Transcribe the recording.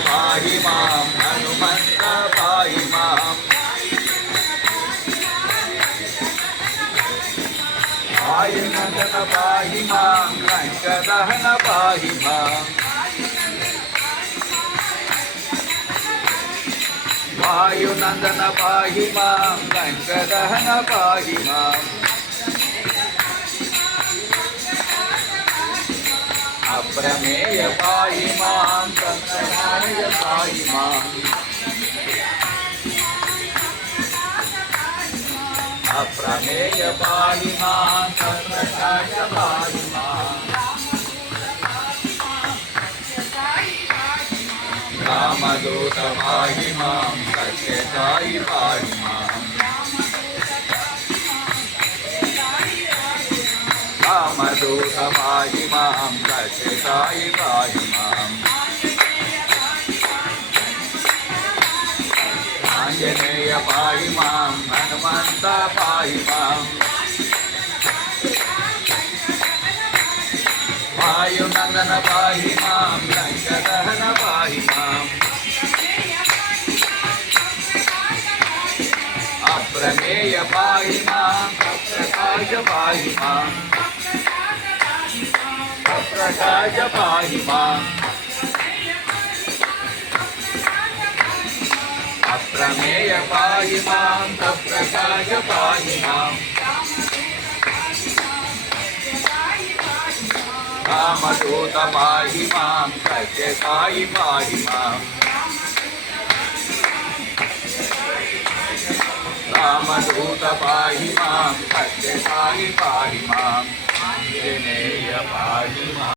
पाहि मां हनुमन्त पाहि मां वायुनन्दन पाहि मां रङ्गदहन पाहि मां वायुनन्दन पाहि मां रङ्गदहन पाहि मां अप्रमेय पाहि मां तत्प्रकाय पाहि मां अप्रमेय पाहि मां तत्प्रकाय पाहि मां रामदूत पाहि मां सत्यसाई पाहि मां रामदूत पाहि मां सत्यसाई पाहि मां आञ्जनेय पाहि मां हनुमन्त पाहि मां वायुनन्दन पाहि मां रङ्गदहन पाहि मां अप्रमेय पाहि मां प्रकाश पाहि मां प्रकाश पाहि मां अप्रमेय पाहि मां प्रकाश पाहि मां रामदूत पाहि मां सत्यसाई पाहि मां रामदूत पाहि मां सत्यसाई पाहि मां आञ्जनेय पाहि मां